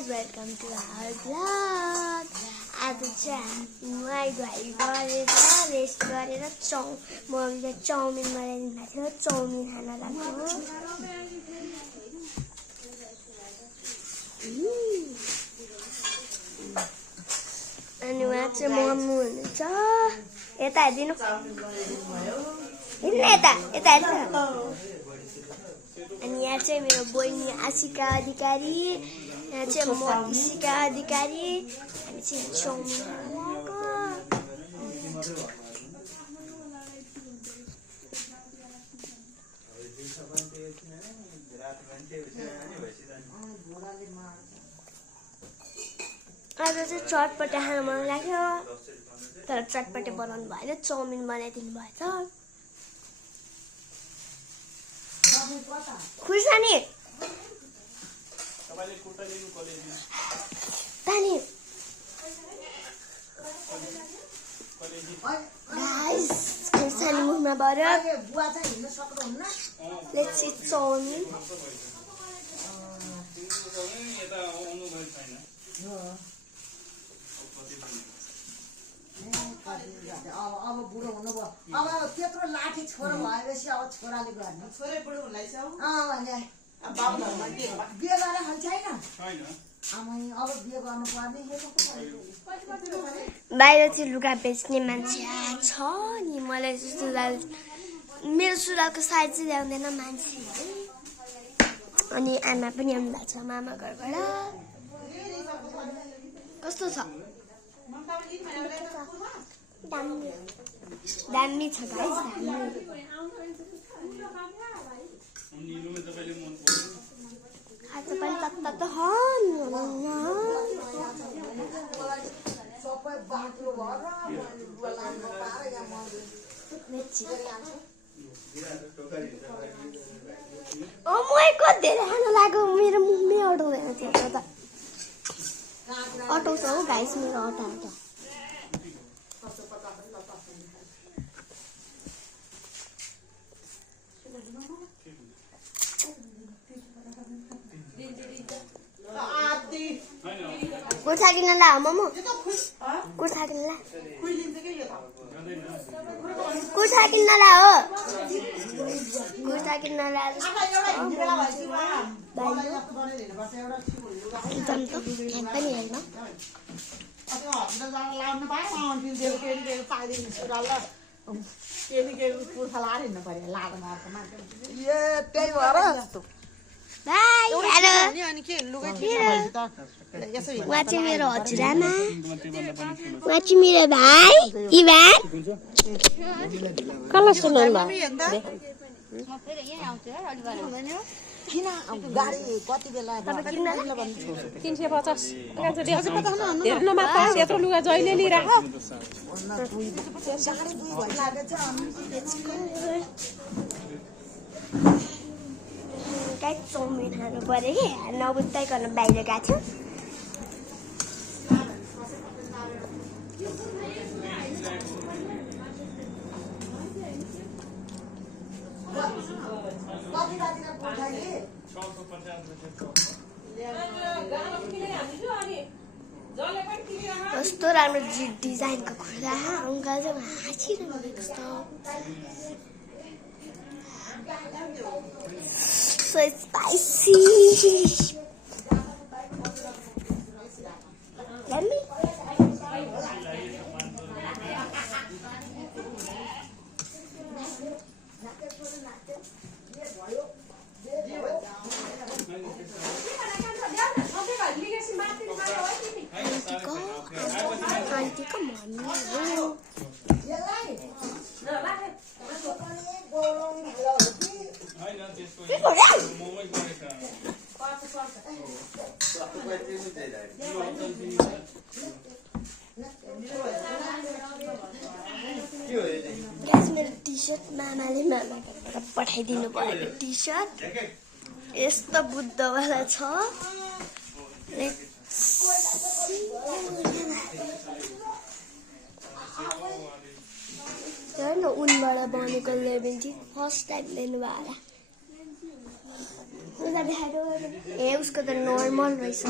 guys, welcome to our vlog. आज चाहिँ नुहाई धुवाई गरेर रेस्ट गरेर मम्मीले चाउमिन बनाइदिनु भएको थियो। चाउमिन खान लाग्यो। अनि उहाँ चाहिँ मम्मी हुनुहुन्छ। यता हेरिदिनु। हिँड्नु यता यता हेर्नु। अनि यहाँ चाहिँ मेरो बहिनी आशिका अधिकारी, यहाँ चाहिँ म इशिका अधिकारी। हामी चाहिँ चाउमिन आज चाहिँ चटपटे खान मन लाग्यो, तर चटपटे बनाउनु भएन, चाउमिन बनाइदिनु भएछ। खुर्सानी पानी गाइस, खुर्सानी मुखमा भर्यो। Let's it chowmein. अब बुढो हुनुभयो, अब त्यत्रो लाठी छोरो भएपछि अब छोराले गर्ने। छोरै बुढो हुँदैछ। बिहे गरेर छैन। अब बिहे गर्नुपर्ने। बाहिर चाहिँ लुगा बेच्ने मान्छे छ नि। मलाई सुरुवाल, मेरो सुरुवालको साइज चाहिँ ल्याउँदैन मान्छे। अनि आमा पनि आउनु भएको छ मामा घरबाट। कस्तो छ? दामी छ गाइस, आज पनि तत्ता त सबै बाक्लो भएर मोएको धेरै खान लाग्यो। मेरो मुखमै अटाउँदैन थियो त। अटाउँछ हो गाइस, मेरो अटाउँछ। कुर्ता किन्न ला मोमो, कुर्ता किन्न ला, कुर्ता किन्न ला हो, कुर्ता किन्न ला। पनि हेर्न उहाँ चाहिँ मेरो हजुरआमा, उहाँ चाहिँ मेरो भाइ इभान। कसलाई सुनाउनु भयो? किन गाडी कति बेला 350 हेर्नमा त यत्रो लुगा जहिले लिइराख। चाउमिन खानु पर्यो कि नबुझ्दैकन बाहिर गएको थियो। कस्तो राम्रो डिजाइनको खुला अङ्कल चाहिँ हाँसिरहनु भएको so spicy. Yummy. Auntie ko mommy. Guys, मेरो टी-शर्ट मामाले मामाबाट पठाइदिनु भयो। टी-शर्ट यस्तो बुद्धवाला छ। हेर्न उनबाट बनेको लेबेन्टी फर्स्ट टाइम लिनु भयो होला। उसलाई देखाइदो। ए उसको त नर्मल रहेछ।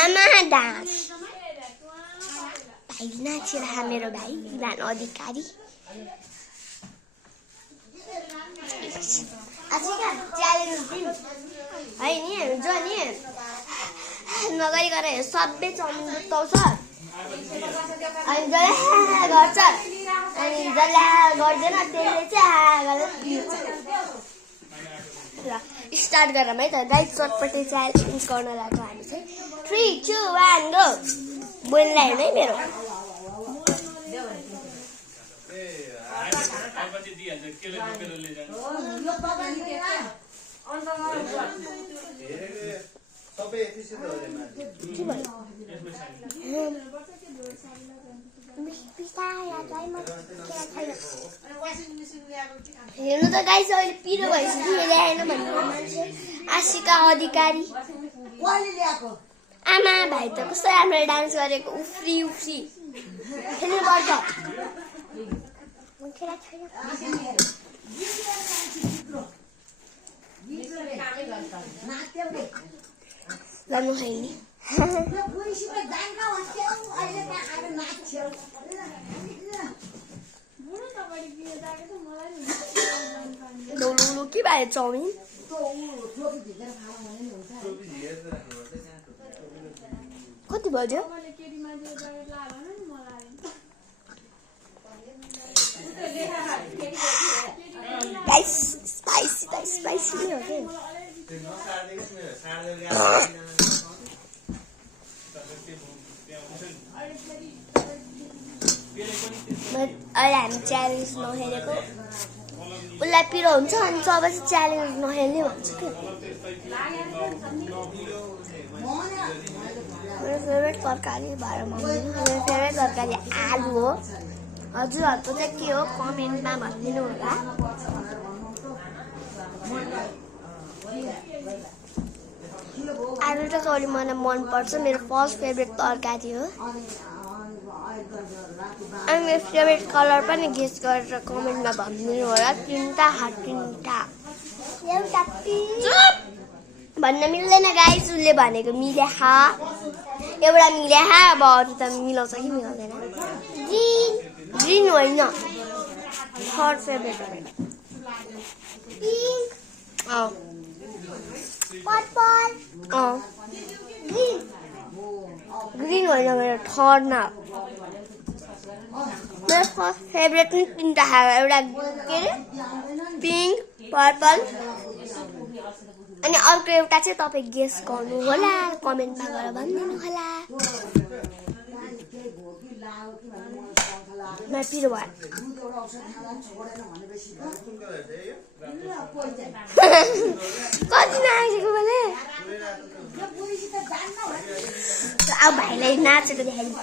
आमा डान्स भाइ नाचिरह मेरो भाइ इलान अधिकारी च्यालेन्ज दिन है नि जो नि नगरिकन सबै चाउमिन बुत्ताउँछ अनि जसले गर्छ अनि जसले गर्दैन त्यसले चाहिँ गरेर पिउँछ ल स्टार्ट गरौँ है त गाइस चटपटे च्यालेन्ज गर्न लाग्यो हामी चाहिँ 3 2 1 गो बोल्न है मेरो हेर्नु त गाइस अहिले पिरो भइसक्यो ल्याएन भन्नु मान्छे आशिका अधिकारी आमा भाइ त कस्तो राम्रो डान्स गरेको उफ्री उफ्री खेल्नुपर्छ लानु खाइने डोलो के भयो चाउमिन कति बज्यो गाइस स्पाइसी नै हो के अहिले हामी च्यालेन्ज नहेरेको उसलाई पिरो हुन्छ अनि जब चाहिँ च्यालेन्ज नहेर्ने भन्छ कि मेरो फेभरेट तरकारी भएर मेरो फेभरेट तरकारी आलु हो हजुरहरूको चाहिँ के हो कमेन्टमा भनिदिनु होला आलु चौरी मलाई मनपर्छ मेरो फर्स्ट फेभरेट तरकारी हो अनि मेरो फेभरेट कलर पनि गेस गरेर कमेन्टमा भनिदिनु होला तीनटा एउटा भन्न मिल्दैन गाइस उसले भनेको मिले हा एउटा मिले हा अब अरू त मिलाउँछ कि मिलाउँदैन ग्रीन होइन थर्ड फेभरेट ग्रीन होइन मेरो थर्डमा मेरो फर्स्ट फेभरेट पनि तीनटा एउटा के अरे पिङ्क पर्पल अनि अर्को एउटा चाहिँ तपाईँ गेस गर्नु होला कमेन्टमा गएर भनिदिनु होला पिरो भयो कति नआइसक्यो भने अब भाइलाई नाचेको देखाइदिनु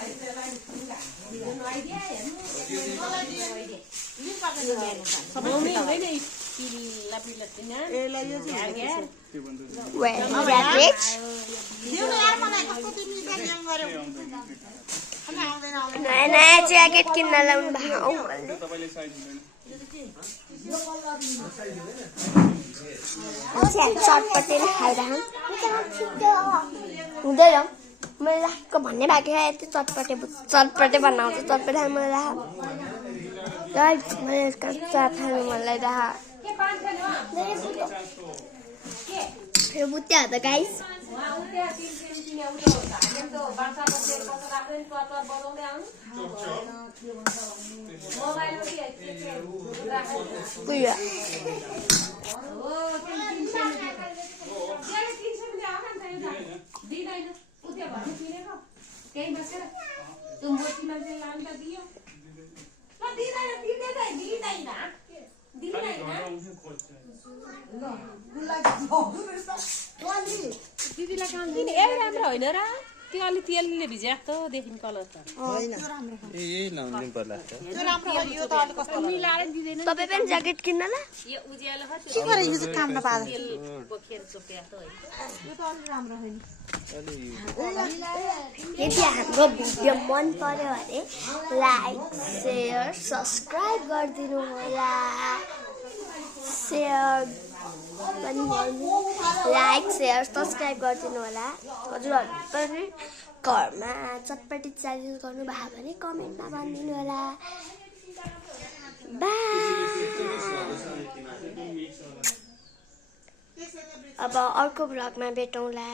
नयाँ ज्याकेट किन्न लाउनु भएको चटपटेले खाइरहँ हुँदैन मैले राखेको भन्ने भएको यति चटपटे बनाउँछु चटपटे मलाई मैले चाट खानु मन लागिरहेको फेरि बुत्या हो त गाइस राम्रो होइन र त्यो अलि तेलले भिजाएको त देखिन कलर त तपाईँ पनि ज्याकेट किन्न ल यदि हाम्रो भिडियो मन पर्यो भने लाइक सेयर सब्सक्राइब गरिदिनु होला सेयर पनि भन्नु लाइक सेयर सब्सक्राइब गरिदिनु होला हजुरहरू पनि घरमा चटपटी च्यालेन्ज गर्नुभयो भने कमेन्टमा भनिदिनु होला बाई अब अर्को भ्लगमा भेटौँला